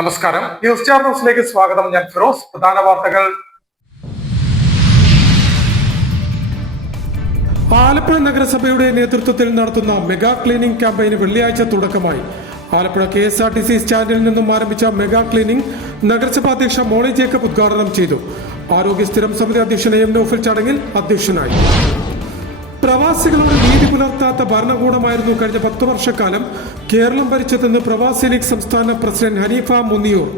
നമസ്കാരം. News star ന്യൂസിലേക്ക് സ്വാഗതം. ഞാൻ ഫിറോസ്. പ്രധാന വാർത്തകൾ. ആലപ്പുഴ നഗരസഭയുടെ നേതൃത്വത്തിൽ നടത്തുന്ന മെഗാ ക്ലീനിംഗ് ക്യാമ്പയിന് വെള്ളിയാഴ്ച തുടക്കമായി. ആലപ്പുഴ KSRTC സ്റ്റാൻഡിൽ നിന്നും ആരംഭിച്ച മെഗാ ക്ലീനിംഗ് നഗരസഭാ അധ്യക്ഷ മോളി ജേക്കബ് ഉദ്ഘാടനം ചെയ്തു. ആരോഗ്യ സ്ഥിരം സമിതി അധ്യക്ഷൻ AM നൗഫൽ ചടങ്ങിൽ അധ്യക്ഷനായി. പ്രവാസികളോട് നീതി പുലർത്താത്ത ഭരണകൂടമായിരുന്നു കഴിഞ്ഞ 10 വർഷക്കാലം കേരളം ഭരിച്ചതെന്ന് പ്രവാസി ലീഗ് സംസ്ഥാന പ്രസിഡന്റ് ഹനീഫ മുന്നിയൂർ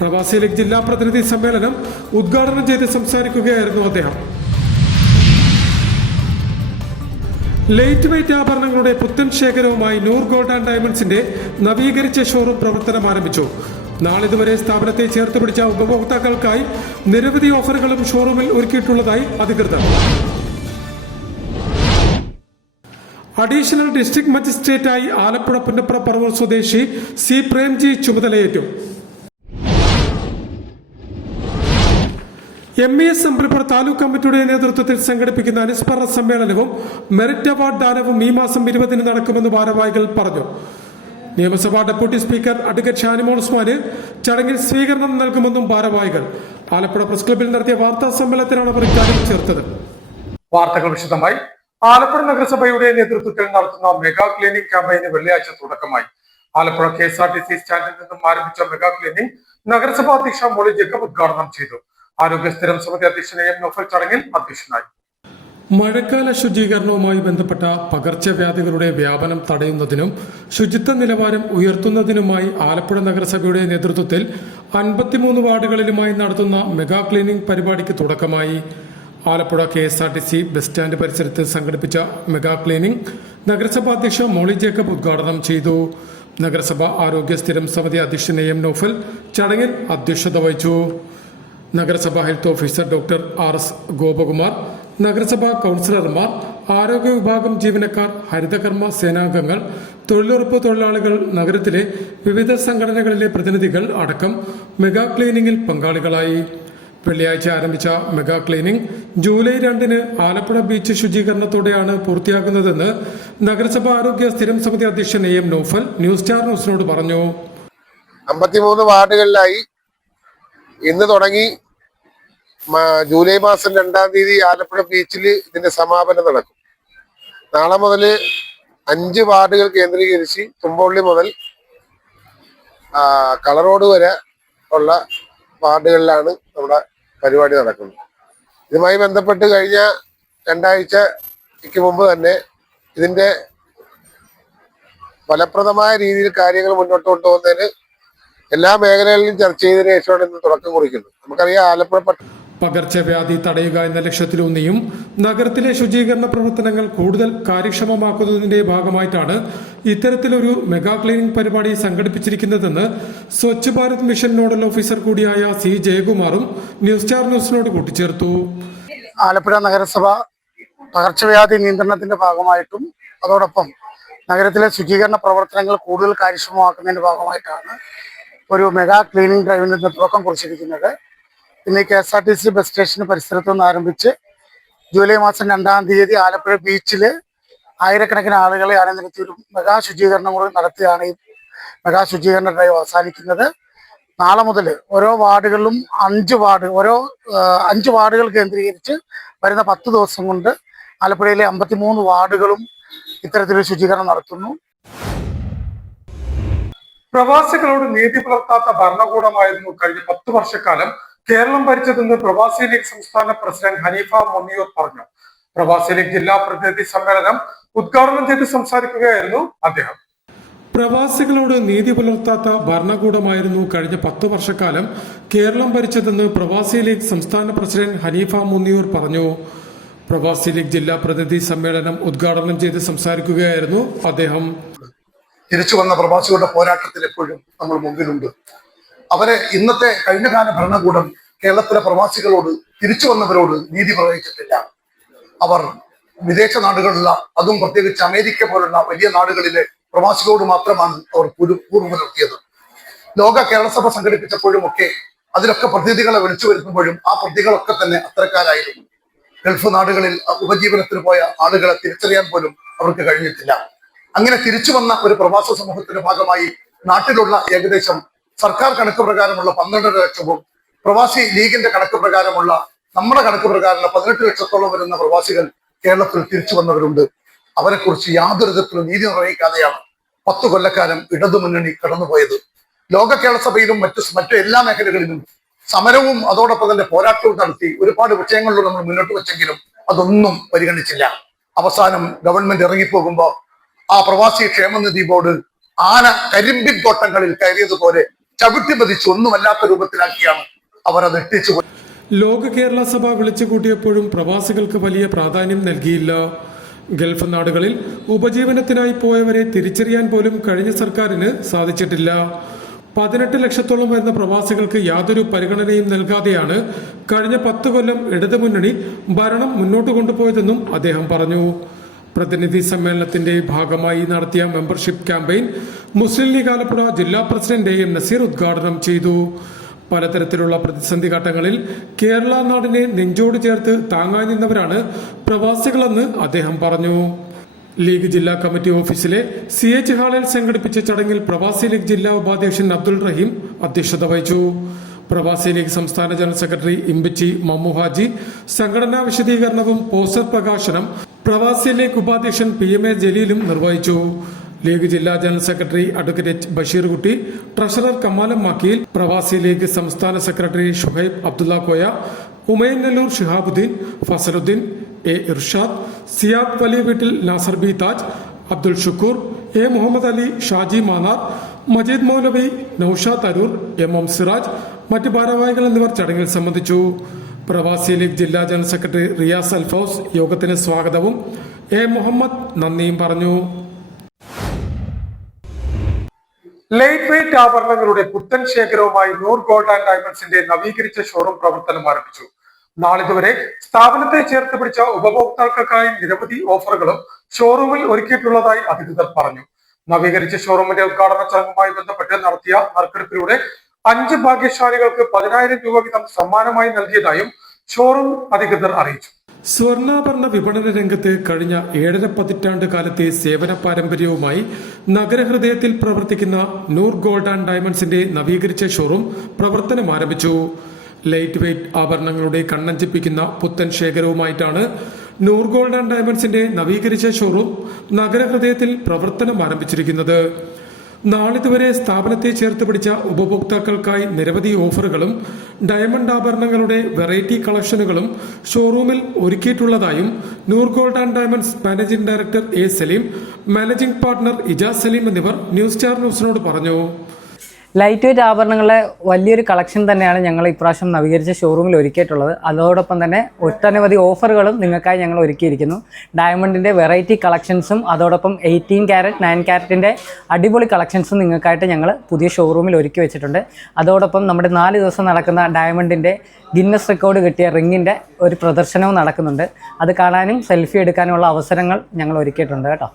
പ്രവാസി ലീഗ് ജില്ലാ പ്രതിനിധി സമ്മേളനം ഉദ്ഘാടനം ചെയ്ത് സംസാരിക്കുകയായിരുന്നു അദ്ദേഹം. ലൈറ്റ് വെയ്റ്റ് ആഭരണങ്ങളുടെ പുത്തൻ ശേഖരവുമായി നൂർ ഗോൾഡ് ആൻഡ് ഡയമണ്ട്സിന്റെ നവീകരിച്ച ഷോറൂം പ്രവർത്തനം ആരംഭിച്ചു. നാളിതുവരെ സ്ഥാപനത്തെ ചേർത്ത് പിടിച്ച ഉപഭോക്താക്കൾക്കായി നിരവധി ഓഫറുകളും ഷോറൂമിൽ ഒരുക്കിയിട്ടുള്ളതായി അധികൃതർ. അഡീഷണൽ ഡിസ്ട്രിക്ട് മജിസ്ട്രേറ്റായി ആലപ്പുഴ പുന്നപ്ര പറവൂർ സ്വദേശി C. പ്രേംജി ചുമതലയേറ്റു. MES അമ്പലപ്പുഴ താലൂക്ക് കമ്മിറ്റിയുടെ നേതൃത്വത്തിൽ സംഘടിപ്പിക്കുന്ന അനുസ്മരണ സമ്മേളനവും മെറിറ്റ് അവാർഡ് ദാനവും ഈ മാസം 20-ന് നടക്കുമെന്ന് ഭാരവാഹികൾ പറഞ്ഞു. നിയമസഭാ ഡെപ്യൂട്ടി സ്പീക്കർ അഡ്വക്കേറ്റ് ഷാനിമോൾ ഉസ്മാന് ചടങ്ങിൽ സ്വീകരണം നൽകുമെന്നും ഭാരവാഹികൾ ആലപ്പുഴ പ്രസ് ക്ലബിൽ നടത്തിയ വാർത്താ സമ്മേളനത്തിലാണ് അവർ ഇക്കാര്യം ചേർത്തത്. വാർത്തകൾ വിശദമായി. ആലപ്പുഴ നഗരസഭയുടെ നേതൃത്വത്തിൽ നടത്തുന്ന മെഗാ ക്ലീനിംഗ് ക്യാമ്പയിന് വെള്ളിയാഴ്ച തുടക്കമായി. ആലപ്പുഴ KSRTC സ്റ്റാൻഡിൽ നിന്നും ആരംഭിച്ച മെഗാ ക്ലീനിംഗ് നഗരസഭാ അധ്യക്ഷ മോളി ജേക്കബ് ഉദ്ഘാടനം ചെയ്തു. ആരോഗ്യ സ്ഥിരം സമിതി അധ്യക്ഷൻ AM നൗഫൽ ചടങ്ങിൽ അധ്യക്ഷനായി. മഴക്കാല ശുചീകരണവുമായി ബന്ധപ്പെട്ട പകർച്ചവ്യാധികളുടെ വ്യാപനം തടയുന്നതിനും ശുചിത്വ നിലവാരം ഉയർത്തുന്നതിനുമായി ആലപ്പുഴ നഗരസഭയുടെ നേതൃത്വത്തിൽ 53 വാർഡുകളിലുമായി നടത്തുന്ന മെഗാ ക്ലീനിംഗ് പരിപാടിക്ക് തുടക്കമായി. ആലപ്പുഴ KSRTC ബസ് സ്റ്റാൻഡ് പരിസരത്ത് സംഘടിപ്പിച്ച മെഗാ ക്ലീനിംഗ് നഗരസഭാ അധ്യക്ഷ മോളി ജേക്കബ് ഉദ്ഘാടനം ചെയ്തു. നഗരസഭ ആരോഗ്യ സ്ഥിരം സമിതി അധ്യക്ഷൻ AM നൗഫൽ ചടങ്ങിൽ അധ്യക്ഷത വഹിച്ചു. നഗരസഭാ health officer doctor RS Gopakumar, നഗരസഭാ കൗൺസിലർമാർ, ആരോഗ്യ വിഭാഗം ജീവനക്കാർ, ഹരിതകർമ്മ സേനാംഗങ്ങൾ, തൊഴിലുറപ്പ് തൊഴിലാളികൾ, നഗരത്തിലെ വിവിധ സംഘടനകളിലെ പ്രതിനിധികൾ അടക്കം മെഗാ ക്ലീനിംഗിൽ പങ്കാളികളായി. വെള്ളിയാഴ്ച ആരംഭിച്ച മെഗാ ക്ലീനിംഗ് ജൂലൈ 2-ന് ആലപ്പുഴ ബീച്ച് ശുചീകരണത്തോടെയാണ് പൂർത്തിയാക്കുന്നതെന്ന് നഗരസഭാ ആരോഗ്യ സ്ഥിരം സമിതി അധ്യക്ഷൻ AM നൗഫൽ ന്യൂസ് സ്റ്റാർ ന്യൂസിനോട് പറഞ്ഞു. 53 വാർഡുകളിലായി ഇന്ന് തുടങ്ങി ജൂലൈ മാസം 2-ാം തീയതി ആലപ്പുഴ ബീച്ചിൽ ഇതിന്റെ സമാപനം നടക്കും. നാളെ മുതൽ 5 വാർഡുകൾ കേന്ദ്രീകരിച്ച് തുമ്പള്ളി മുതൽ കളറോഡ് വരെ ഉള്ള വാർഡുകളിലാണ് നമ്മുടെ പരിപാടി നടക്കുന്നത്. ഇതുമായി ബന്ധപ്പെട്ട് കഴിഞ്ഞ 2 ആഴ്ചയ്ക്ക് മുമ്പ് തന്നെ ഇതിന്റെ ഫലപ്രദമായ രീതിയിൽ കാര്യങ്ങൾ മുന്നോട്ട് കൊണ്ടുപോകുന്നതിന് എല്ലാ മേഖലകളിലും ചർച്ച ചെയ്തതിനു ശേഷമാണ് ഇന്ന് തുടക്കം കുറിക്കുന്നത്. നമുക്കറിയാം, ആലപ്പുഴ പകർച്ചവ്യാധി തടയുക എന്ന ലക്ഷ്യത്തിലൂന്നിയും നഗരത്തിലെ ശുചീകരണ പ്രവർത്തനങ്ങൾ കൂടുതൽ കാര്യക്ഷമമാക്കുന്നതിന്റെ ഭാഗമായിട്ടാണ് ഇത്തരത്തിലൊരു മെഗാ ക്ലീനിംഗ് പരിപാടി സംഘടിപ്പിച്ചിരിക്കുന്നതെന്ന് Swachh Bharat mission nodal officer കൂടിയായ C. ജയകുമാറും ന്യൂസ് സ്റ്റാർ ന്യൂസിനോട് കൂട്ടിച്ചേർത്തു. ആലപ്പുഴ നഗരസഭ പകർച്ചവ്യാധി നിയന്ത്രണത്തിന്റെ ഭാഗമായിട്ടും അതോടൊപ്പം നഗരത്തിലെ ശുചീകരണ പ്രവർത്തനങ്ങൾ കൂടുതൽ കാര്യക്ഷമമാക്കുന്നതിന്റെ ഭാഗമായിട്ടാണ് ഒരു മെഗാ ക്ലീനിംഗ് ഡ്രൈവിന് തുടക്കം കുറിച്ചിരിക്കുന്നത്. ഇന്ന് KSRTC ബസ് സ്റ്റേഷന് പരിസരത്തു നിന്ന് ആരംഭിച്ച് ജൂലൈ മാസം 2-ാം തീയതി ആലപ്പുഴ ബീച്ചിൽ ആയിരക്കണക്കിന് ആളുകളെ അണിനിരത്തി ഒരു മെഗാ ശുചീകരണം കൂടി നടത്തിയാണ് ഈ മെഗാ ശുചീകരണ ഡ്രൈവ് അവസാനിക്കുന്നത്. നാളെ മുതൽ ഓരോ വാർഡുകളിലും 5 വാർഡുകൾ കേന്ദ്രീകരിച്ച് വരുന്ന 10 ദിവസം കൊണ്ട് ആലപ്പുഴയിലെ 53 വാർഡുകളും ഇത്തരത്തിലൊരു ശുചീകരണം നടത്തുന്നു. പ്രവാസികളോട് നീതി പുലർത്താത്ത ഭരണകൂടമായിരുന്നു കഴിഞ്ഞ 10 വർഷക്കാലം കേരളം ഭരിച്ചതെന്ന് പ്രവാസി ലീഗ് സംസ്ഥാന പ്രസിഡന്റ് ഹനീഫ മുന്നിയൂർ പറഞ്ഞു. പ്രവാസി ലീഗ് ജില്ലാ പ്രതിനിധി സമ്മേളനം ഉദ്ഘാടനം ചെയ്ത് സംസാരിക്കുകയായിരുന്നു അദ്ദേഹം. പ്രവാസികളോട് നീതി പുലർത്താത്ത ഭരണകൂടമായിരുന്നു കഴിഞ്ഞ 10 വർഷക്കാലം കേരളം ഭരിച്ചതെന്ന് പ്രവാസി ലീഗ് സംസ്ഥാന പ്രസിഡന്റ് ഹനീഫ മുന്നിയൂർ പറഞ്ഞു. പ്രവാസി ലീഗ് ജില്ലാ പ്രതിനിധി സമ്മേളനം ഉദ്ഘാടനം ചെയ്ത് സംസാരിക്കുകയായിരുന്നു അദ്ദേഹം. തിരിച്ചു വന്ന പ്രവാസികളുടെ പോരാട്ടത്തിൽ എപ്പോഴും നമ്മൾ മുമ്പിലുണ്ട്. അവരെ ഇന്നത്തെ കഴിഞ്ഞകാല ഭരണകൂടം കേരളത്തിലെ പ്രവാസികളോട് തിരിച്ചു വന്നവരോട് നീതി പ്രവഹിച്ചിട്ടില്ല. അവർ വിദേശ നാടുകളിലുള്ള, അതും പ്രത്യേകിച്ച് അമേരിക്ക പോലുള്ള വലിയ നാടുകളിലെ പ്രവാസികളോട് മാത്രമാണ് അവർ പൂർവ്വം പുലർത്തിയത്. ലോക കേരള സഭ സംഘടിപ്പിച്ചപ്പോഴും ഒക്കെ അതിലൊക്കെ പ്രതിനിധികളെ വിളിച്ചു വരുത്തുമ്പോഴും ആ പ്രതികളൊക്കെ തന്നെ അത്തരക്കാരായിരുന്നു. ഗൾഫ് നാടുകളിൽ ഉപജീവനത്തിന് പോയ ആളുകളെ തിരിച്ചറിയാൻ പോലും അവർക്ക് കഴിഞ്ഞിട്ടില്ല. അങ്ങനെ തിരിച്ചു വന്ന ഒരു പ്രവാസ സമൂഹത്തിന്റെ ഭാഗമായി നാട്ടിലുള്ള ഏകദേശം സർക്കാർ കണക്ക് പ്രകാരമുള്ള 12 ലക്ഷവും പ്രവാസി ലീഗിന്റെ കണക്ക് പ്രകാരമുള്ള നമ്മുടെ കണക്ക് പ്രകാരമുള്ള 18 ലക്ഷത്തോളം വരുന്ന പ്രവാസികൾ കേരളത്തിൽ തിരിച്ചു വന്നവരുണ്ട്. അവരെക്കുറിച്ച് യാതൊരു വിധത്തിലും നീതി നിർവഹിക്കാതെയാണ് 10 കൊല്ലക്കാലം ഇടതുമുന്നണി കടന്നുപോയത്. ലോക കേരള സഭയിലും മറ്റു എല്ലാ മേഖലകളിലും സമരവും അതോടൊപ്പം തന്നെ പോരാട്ടവും നടത്തി ഒരുപാട് വിഷയങ്ങളിലും നമ്മൾ മുന്നോട്ട് വെച്ചെങ്കിലും അതൊന്നും പരിഗണിച്ചില്ല. അവസാനം ഗവൺമെന്റ് ഇറങ്ങിപ്പോകുമ്പോൾ ആ പ്രവാസി ക്ഷേമനിധി ബോർഡ് ആന കരിമ്പിൻ തോട്ടങ്ങളിൽ കയറിയതുപോലെ ചവിട്ടി പതിച്ച് ഒന്നുമല്ലാത്ത രൂപത്തിലാക്കിയാണ് അവർ അത് എത്തിച്ചു. ലോക കേരള സഭ വിളിച്ചു കൂട്ടിയപ്പോഴും പ്രവാസികൾക്ക് വലിയ പ്രാധാന്യം നൽകിയില്ല. ഗൾഫ് നാടുകളിൽ ഉപജീവനത്തിനായി പോയവരെ തിരിച്ചറിയാൻ പോലും കഴിഞ്ഞ സർക്കാരിന് സാധിച്ചിട്ടില്ല. 18 ലക്ഷത്തോളം വരുന്ന പ്രവാസികൾക്ക് യാതൊരു പരിഗണനയും നൽകാതെയാണ് കഴിഞ്ഞ 10 കൊല്ലം ഇടതുമുന്നണി ഭരണം മുന്നോട്ട് കൊണ്ടുപോയതെന്നും അദ്ദേഹം പറഞ്ഞു. പ്രതിനിധി സമ്മേളനത്തിന്റെ ഭാഗമായി നടത്തിയ മെമ്പർഷിപ്പ് ക്യാമ്പയിൻ മുസ്ലിം ലീഗ് ആലപ്പുഴ ജില്ലാ പ്രസിഡന്റ് എം നസീർ ഉദ്ഘാടനം ചെയ്തു. പലതരത്തിലുള്ള പ്രതിസന്ധി ഘട്ടങ്ങളിൽ കേരള നാടിനെ നെഞ്ചോട് ചേർത്ത് താങ്ങാൻ നിന്നവരാണ് പ്രവാസികളെന്ന് അദ്ദേഹം പറഞ്ഞു. ലീഗ് ജില്ലാ കമ്മിറ്റി ഓഫീസിലെ CH ഹാളിൽ സംഘടിപ്പിച്ച ചടങ്ങിൽ പ്രവാസി ലീഗ് ജില്ലാ ഉപാധ്യക്ഷൻ അബ്ദുൾ റഹീം അധ്യക്ഷത വഹിച്ചു. പ്രവാസി ലീഗ് സംസ്ഥാന ജനറൽ സെക്രട്ടറി ഇമ്പിച്ചി മമ്മു ഹാജി സംഘടനാ വിശദീകരണവും പോസ്റ്റർ പ്രകാശനം പ്രവാസി ലീഗ് ഉപാധ്യക്ഷൻ PMA ജലീലും നിർവഹിച്ചു. ലീഗ് ജില്ലാ general secretary advocate H Basheerkutty, treasurer Kamalam Makkiyil, പ്രവാസി ലീഗ് സംസ്ഥാന secretary Shuhaib Abdulla Koya, Umayanalloor Shihabuddin, Fazaluddin, A Irshad, Siyad Valiya Veettil, Nasar B Taj, Abdul Shukkoor, A Muhammad Ali, Shaji Manar, Majeed Moulavi, Noushad Aroor, MM Siraj, മറ്റ് ഭാരവാഹികൾ എന്നിവർ ചടങ്ങിൽ സംബന്ധിച്ചു. പ്രവാസി ലീഗ് ജില്ലാ ജനറൽ സെക്രട്ടറി റിയാസ് അൽഫൌസ് യോഗത്തിന് സ്വാഗതവും A മുഹമ്മദ് നന്ദിയും പറഞ്ഞു. ലൈറ്റ് വെയ്റ്റ് ആഭരണങ്ങളുടെ പുത്തൻ ശേഖരവുമായി നൂർ ഗോൾഡ് ആൻഡ് ഡയമണ്ട്സിന്റെ നവീകരിച്ച ഷോറൂം പ്രവർത്തനം ആരംഭിച്ചു. നാളിതുവരെ സ്ഥാപനത്തെ ചേർത്ത് പിടിച്ച ഉപഭോക്താക്കൾക്കായി നിരവധി ഓഫറുകളും ഷോറൂമിൽ ഒരുക്കിയിട്ടുള്ളതായി അധികൃതർ പറഞ്ഞു. നവീകരിച്ച ഷോറൂമിന്റെ ഉദ്ഘാടന ചടങ്ങുമായി ബന്ധപ്പെട്ട് നടത്തിയ നറുക്കെടുപ്പിലൂടെ 5 ഭാഗ്യശാലികൾക്ക് 10,000 രൂപ വീതം സമ്മാനമായി നൽകിയതായും ഷോറൂം അധികൃതർ അറിയിച്ചു. സ്വർണ്ണാഭരണ വിപണന രംഗത്ത് കഴിഞ്ഞ 7.5 പതിറ്റാണ്ട് കാലത്തെ സേവന പാരമ്പര്യവുമായി നഗരഹൃദയത്തിൽ പ്രവർത്തിക്കുന്ന നൂർ ഗോൾഡ് ആൻഡ് ഡയമണ്ട്സിന്റെ നവീകരിച്ച ഷോറൂം പ്രവർത്തനം ആരംഭിച്ചു. ലൈറ്റ് വെയ്റ്റ് ആഭരണങ്ങളുടെ കണ്ണഞ്ചിപ്പിക്കുന്ന പുത്തൻ ശേഖരവുമായിട്ടാണ് നൂർ ഗോൾഡ് ആൻഡ് ഡയമണ്ട്സിന്റെ നവീകരിച്ച ഷോറൂം നഗരഹൃദയത്തിൽ പ്രവർത്തനം ആരംഭിച്ചിരിക്കുന്നത്. നാളിതുവരെ സ്ഥാപനത്തെ ചേർത്ത് പിടിച്ച ഉപഭോക്താക്കൾക്കായി നിരവധി ഓഫറുകളും ഡയമണ്ട് ആഭരണങ്ങളുടെ വെറൈറ്റി കളക്ഷനുകളും ഷോറൂമിൽ ഒരുക്കിയിട്ടുള്ളതായും Noor gold and diamonds managing director A Saleem, managing partner Ijas Saleem എന്നിവർ ന്യൂസ് സ്റ്റാർ ന്യൂസിനോട് പറഞ്ഞു. ലൈറ്റ് വെയ്റ്റ് ആഭരണങ്ങളുടെ വലിയൊരു കളക്ഷൻ തന്നെയാണ് ഞങ്ങൾ ഇപ്രാവശ്യം നവീകരിച്ച ഷോറൂമിൽ ഒരുക്കിയിട്ടുള്ളത്. അതോടൊപ്പം തന്നെ ഒട്ടനവധി ഓഫറുകളും നിങ്ങൾക്കായി ഞങ്ങൾ ഒരുക്കിയിരിക്കുന്നു. ഡയമണ്ടിൻ്റെ വെറൈറ്റി കളക്ഷൻസും അതോടൊപ്പം 18 ക്യാരറ്റ് 9 ക്യാരറ്റിൻ്റെ അടിപൊളി കളക്ഷൻസും നിങ്ങൾക്കായിട്ട് ഞങ്ങൾ പുതിയ ഷോറൂമിൽ ഒരുക്കി വെച്ചിട്ടുണ്ട്. അതോടൊപ്പം നമ്മുടെ 4 ദിവസം നടക്കുന്ന ഡയമണ്ടിൻ്റെ ഗിന്നസ് റെക്കോർഡ് കിട്ടിയ റിങ്ങിൻ്റെ ഒരു പ്രദർശനവും നടക്കുന്നുണ്ട്. അത് കാണാനും സെൽഫി എടുക്കാനുമുള്ള അവസരങ്ങൾ ഞങ്ങൾ ഒരുക്കിയിട്ടുണ്ട് കേട്ടോ.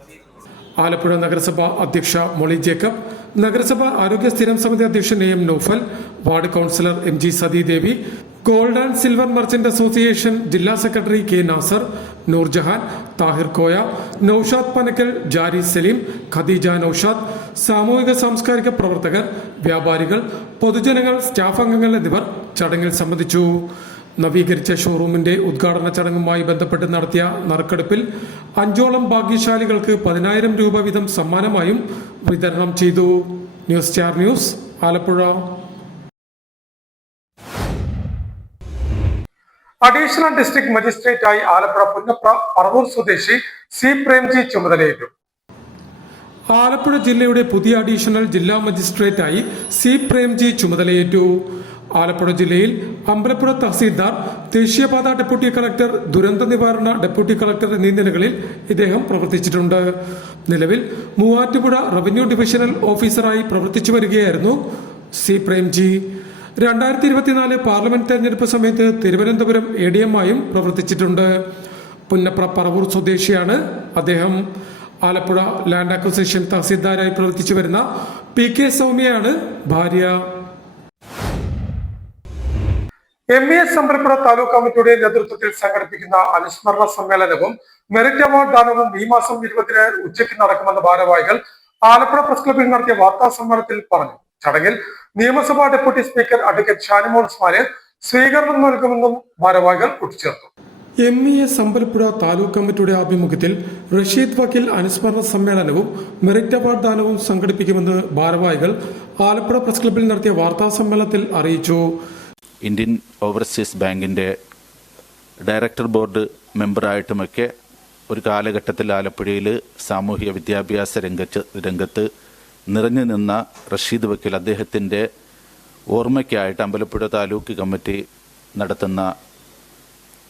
ആലപ്പുഴ നഗരസഭ അധ്യക്ഷ മൊളി ജേക്കബ്, നഗരസഭ ആരോഗ്യ സ്ഥിരം സമിതി അധ്യക്ഷൻ AM Naufal, ward councillor MG Sathidevi, gold and silver merchant association ജില്ലാ സെക്രട്ടറി K നാസർ, നൂർജഹാൻ, താഹിർ കോയ, നൌഷാദ് പനക്കൽ, ജാരി സലീം, ഖദീജ നൌഷാദ്, സാമൂഹിക സാംസ്കാരിക പ്രവർത്തകർ, വ്യാപാരികൾ, പൊതുജനങ്ങൾ, സ്റ്റാഫ് അംഗങ്ങൾ എന്നിവർ ചടങ്ങിൽ സംബന്ധിച്ചു. നവീകരിച്ച ഷോറൂമിന്റെ ഉദ്ഘാടന ചടങ്ങുമായി ബന്ധപ്പെട്ട് നടത്തിയ നറുക്കെടുപ്പിൽ 5ഓളം ഭാഗ്യശാലികൾക്ക് 10,000 രൂപ വീതം സമ്മാനമായും വിതരണം ചെയ്തു. News star news, Alappuzha. Additional district മജിസ്ട്രേറ്റായി ആലപ്പുഴ പുന്നപ്ര പറവൂർ സ്വദേശി C പ്രേംജി ചുമതലയേറ്റു. ആലപ്പുഴ ജില്ലയുടെ പുതിയ അഡീഷണൽ ജില്ലാ മജിസ്ട്രേറ്റായി C പ്രേംജി ചുമതലയേറ്റു. ആലപ്പുഴ ജില്ലയിൽ അമ്പലപ്പുഴ തഹസീൽദാർ, ദേശീയപാത ഡെപ്യൂട്ടി കളക്ടർ, ദുരന്ത നിവാരണ ഡെപ്യൂട്ടി കളക്ടർ എന്നീ നിലകളിൽ ഇദ്ദേഹം പ്രവർത്തിച്ചിട്ടുണ്ട്. നിലവിൽ മൂവാറ്റുപുഴ റവന്യൂ ഡിവിഷണൽ ഓഫീസറായി പ്രവർത്തിച്ചു വരികയായിരുന്നു C പ്രേംജി. 2024 പാർലമെന്റ് തെരഞ്ഞെടുപ്പ് സമയത്ത് തിരുവനന്തപുരം ADM ആയും പ്രവർത്തിച്ചിട്ടുണ്ട്. പുന്നപ്ര പറവൂർ സ്വദേശിയാണ് അദ്ദേഹം. ആലപ്പുഴ ലാൻഡ് അക്വിസിഷൻ തഹസീൽദാരായി പ്രവർത്തിച്ചു വരുന്ന PK സൗമ്യയാണ് ഭാര്യ. MES അമ്പലപ്പുഴ താലൂക്ക് കമ്മിറ്റിയുടെ നേതൃത്വത്തിൽ സംഘടിപ്പിക്കുന്ന അനുസ്മരണ സമ്മേളനവും മെറിറ്റ് അവാർഡ് ദാനവും ഈ മാസം 20 ഉച്ചയ്ക്ക് നടക്കുമെന്ന് ഭാരവാഹികൾ ആലപ്പുഴ പ്രസ് ക്ലബ്ബിൽ നടത്തിയ വാർത്താ സമ്മേളനത്തിൽ പറഞ്ഞു. ചടങ്ങിൽ നിയമസഭാ ഡെപ്യൂട്ടി സ്പീക്കർ അഡ്വക്കേറ്റ് ഷാനിമോൾ ഉസ്മാന് സ്വീകരണം നൽകുമെന്നും ഭാരവാഹികൾ കൂട്ടിച്ചേർത്തു. MES അമ്പലപ്പുഴ താലൂക്ക് കമ്മിറ്റിയുടെ ആഭിമുഖ്യത്തിൽ റഷീദ് വക്കീൽ അനുസ്മരണ സമ്മേളനവും മെറിറ്റ് അവാർഡ് ദാനവും സംഘടിപ്പിക്കുമെന്ന് ഭാരവാഹികൾ ആലപ്പുഴ പ്രസ് ക്ലബ്ബിൽ നടത്തിയ വാർത്താ സമ്മേളനത്തിൽ അറിയിച്ചു. ഇന്ത്യൻ ഓവർസീസ് ബാങ്കിൻ്റെ ഡയറക്ടർ ബോർഡ് മെമ്പറായിട്ടുമൊക്കെ ഒരു കാലഘട്ടത്തിൽ ആലപ്പുഴയിൽ സാമൂഹിക വിദ്യാഭ്യാസ രംഗത്ത് നിറഞ്ഞു നിന്ന റഷീദ് വക്കീൽ അദ്ദേഹത്തിൻ്റെ ഓർമ്മയ്ക്കായിട്ട് അമ്പലപ്പുഴ താലൂക്ക് കമ്മിറ്റി നടത്തുന്ന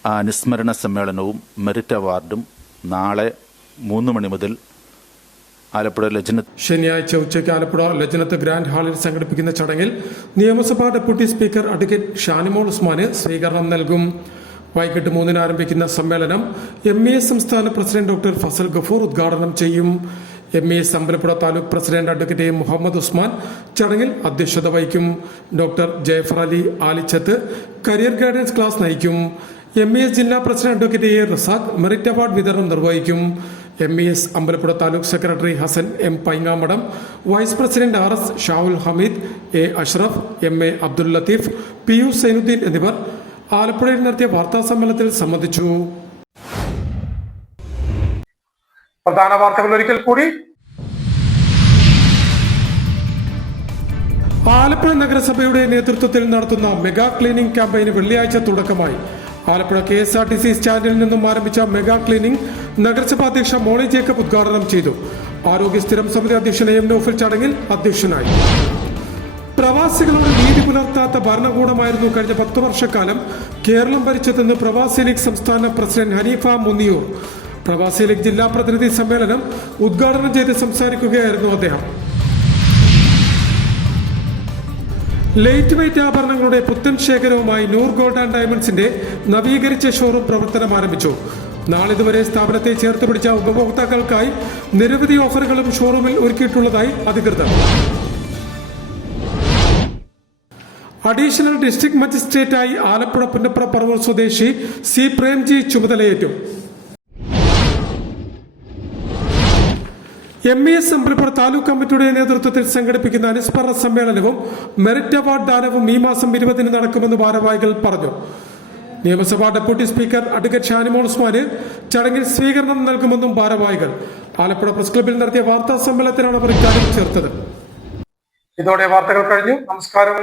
ആ അനുസ്മരണ സമ്മേളനവും മെറിറ്റ് അവാർഡും നാളെ 3 മണി മുതൽ ആലപ്പുഴ ലജ്നത്ത് ശനിയാഴ്ച ഉച്ചയ്ക്ക് ആലപ്പുഴ ലജ്നത്ത് ഗ്രാൻഡ് ഹാളിൽ സംഘടിപ്പിക്കുന്ന ചടങ്ങിൽ നിയമസഭാ ഡെപ്യൂട്ടി സ്പീക്കർ അഡ്വക്കേറ്റ് ഷാനിമോൾ ഉസ്മാന് സ്വീകരണം നൽകും. വൈകിട്ട് 3-ന് ആരംഭിക്കുന്ന സമ്മേളനം MES സംസ്ഥാന പ്രസിഡന്റ് ഡോക്ടർ ഫസൽ ഗഫൂർ ഉദ്ഘാടനം ചെയ്യും. MES Ambalappuzha taluk president advocate Muhammad Usman ചടങ്ങിൽ അധ്യക്ഷത വഹിക്കും. Doctor Jayafar Ali Alichathu career guidance class നയിക്കും. MES ജില്ലാ president advocate A Razak merit award വിതരണം നിർവഹിക്കും. MES Ambalappuzha taluk secretary Hasan M Paingamadam, vice president RS Shavul Hameed, A Ashraf, MA Abdul Latheef, PU Sainudheen എന്നിവർ ആലപ്പുഴയിൽ നടത്തിയ വാർത്താ സമ്മേളനത്തിൽ സംബന്ധിച്ചു. പ്രധാന വാർത്തകൾ ഒരിക്കൽ കൂടി. ആലപ്പുഴ നഗരസഭയുടെ നേതൃത്വത്തിൽ നടത്തുന്ന മെഗാ ക്ലീനിംഗ് ക്യാമ്പയിന് വെള്ളിയാഴ്ച തുടക്കമായി. ആലപ്പുഴ KSRTC സ്റ്റാൻഡിൽ നിന്നും ആരംഭിച്ച മെഗാ ക്ലീനിംഗ് നഗരസഭാ അധ്യക്ഷ മോളി ജേക്കബ് ഉദ്ഘാടനം ചെയ്തു. ആരോഗ്യ സ്ഥിരം സമിതി അധ്യക്ഷൻ AM നൗഫൽ ചടങ്ങിൽ അധ്യക്ഷനായി. പ്രവാസികളോട് നീതി പുലർത്താത്ത ഭരണകൂടമായിരുന്നു കഴിഞ്ഞ 10 വർഷക്കാലം കേരളം ഭരിച്ചതെന്ന് പ്രവാസി ലീഗ് സംസ്ഥാന പ്രസിഡന്റ് ഹനീഫ മുന്നിയൂർ പ്രവാസി ലീഗ് ജില്ലാ പ്രതിനിധി സമ്മേളനം ഉദ്ഘാടനം ചെയ്ത് സംസാരിക്കുകയായിരുന്നു അദ്ദേഹം. ലൈറ്റ് വെയ്റ്റ് ആഭരണങ്ങളുടെ പുത്തൻ ശേഖരവുമായി നൂർ ഗോൾഡ് ആൻഡ് ഡയമണ്ട്സിന്റെ നവീകരിച്ച ഷോറൂം പ്രവർത്തനം ആരംഭിച്ചു. നാളിതുവരെ സ്ഥാപനത്തെ ചേർത്ത് പിടിച്ച ഉപഭോക്താക്കൾക്കായി നിരവധി ഓഫറുകളും ഷോറൂമിൽ ഒരുക്കിയിട്ടുള്ളതായി അധികൃതർ. അഡീഷണൽ ഡിസ്ട്രിക്ട് മജിസ്ട്രേറ്റായി ആലപ്പുഴ പുന്നപ്ര പറവൂർ സ്വദേശി C പ്രേംജി ചുമതലയേറ്റു. MES അമ്പലപ്പുഴ താലൂക്ക് കമ്മിറ്റിയുടെ നേതൃത്വത്തിൽ സംഘടിപ്പിക്കുന്ന അനുസ്മരണ സമ്മേളനവും മെറിറ്റ് അവാർഡ് ദാനവും ഈ മാസം 20-ന് നടക്കുമെന്ന് ഭാരവാഹികൾ പറഞ്ഞു. നിയമസഭാ ഡെപ്യൂട്ടി സ്പീക്കർ അഡ്വക്കേറ്റ് ഷാനിമോൾ ഉസ്മാന് ചടങ്ങിൽ സ്വീകരണം നൽകുമെന്നും ഭാരവാഹികൾ ആലപ്പുഴ പ്രസ് ക്ലബ്ബിൽ നടത്തിയ വാർത്താ സമ്മേളനത്തിലാണ് അവർ ഇക്കാര്യം ചേർത്തത്. ഇതോടെ വാർത്തകൾ കഴിഞ്ഞു. നമസ്കാരം.